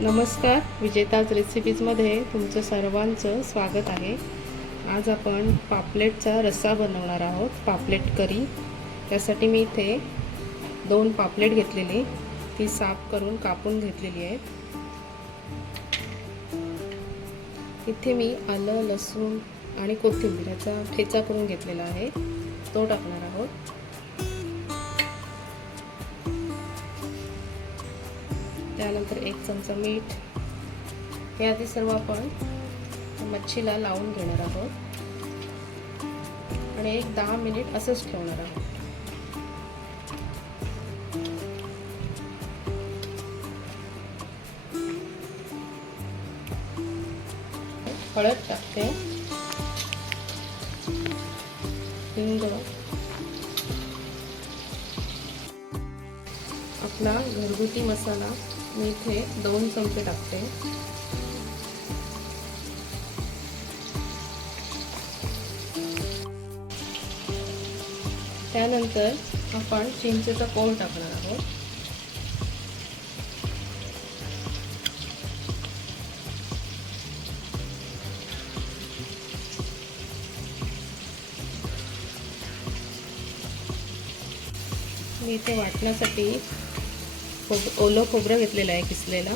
नमस्कार विजेताज रेसिपीजमध्ये तुमचं सर्वांचं स्वागत आहे. आज आपण पापलेटचा रस्सा बनवणार आहोत पापलेट करी. त्यासाठी मी इथे दोन पापलेट घेतलेली ती साफ करून कापून घेतलेली आहेत. इथे मी आलं लसूण आणि कोथिंबीर याचा ठेचा करून घेतलेला आहे. तो टाकणार आहोत. त्यानंतर एक चमचा मीठ. हे आधी सर्व आपण मच्छीला लावून घेणार आहोत. आणि एक दहा मिनिट असंच ठेवणार आहोत. हळद टाकते. हिंग. आपला घरगुती मसाला. मी इथे दोन चमचे टाकते. त्यानंतर आपण चिंचेचा कोळ टाकणार आहोत. मी इथे वाटण्यासाठी खोब ओलं खोबरं घेतलेलं आहे किसलेलं.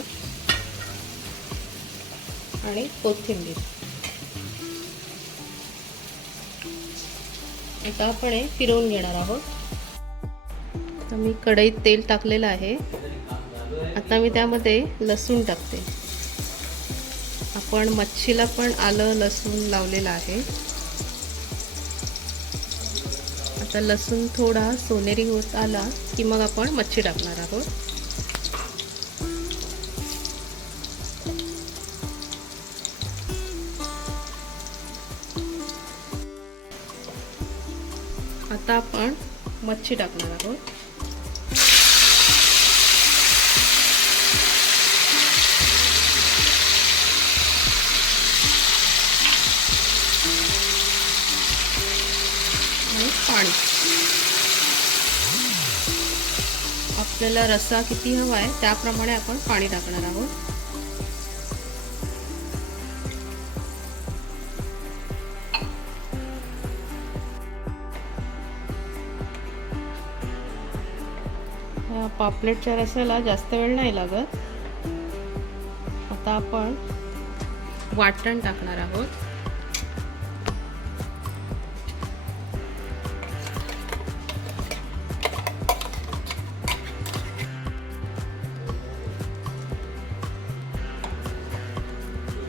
आणि कोथिंबीर. आता आपण हे फिरवून घेणार आहोत. मी कढईत तेल टाकलेलं आहे. आता मी त्यामध्ये लसूण टाकते. आपण मच्छीला पण आलं लसूण लावलेलं आहे. आता लसूण थोडा सोनेरी होत आला की मग आपण मच्छी टाकणार आहोत. आता आपण मच्छी टाकणार आहोत. पाणी. आपल्याला रस्सा किती हवा आहे त्याप्रमाणे आपण पाणी टाकणार आहोत. पापलेटच्या रस्याला जास्त वेळ नाही लागत. आता आपण वाटण टाकणार आहोत.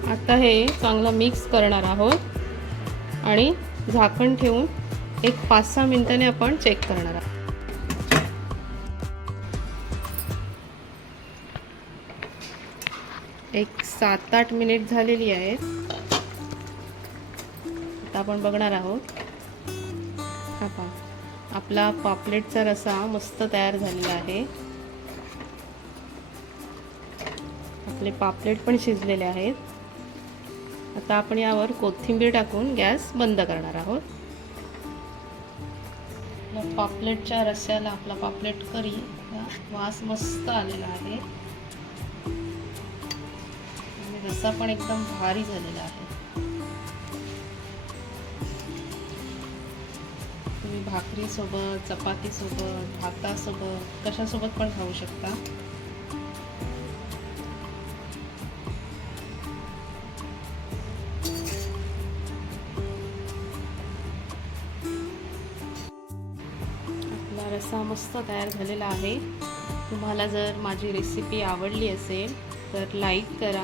आता हे चांगलं मिक्स करणार आहोत. आणि झाकण ठेवून एक पाच सहा मिनिटांनी आपण चेक करणार आहोत. एक सात आठ मिनिट झालेली आहेत. आता आपण बघणार आहोत. हा पहा. आपला पापलेटचा रसा मस्त तयार झालेला आहे. आपले पापलेट पण शिजलेले आहेत. आता आपण यावर कोथिंबीर टाकून गॅस बंद करणार आहोत. पापलेटच्या रस्स्याला आपला पापलेट करी. वास मस्त आलेला आहे. रस्सा पण एकदम भारी झालेला आहे. तुम्ही भाकरीसोबत चपातीसोबत भातासोबत कशासोबत पण खाऊ शकता. आपला रस्सा मस्त तयार झालेला आहे. तुम्हाला जर माझी रेसिपी आवडली असेल तर लाईक करा.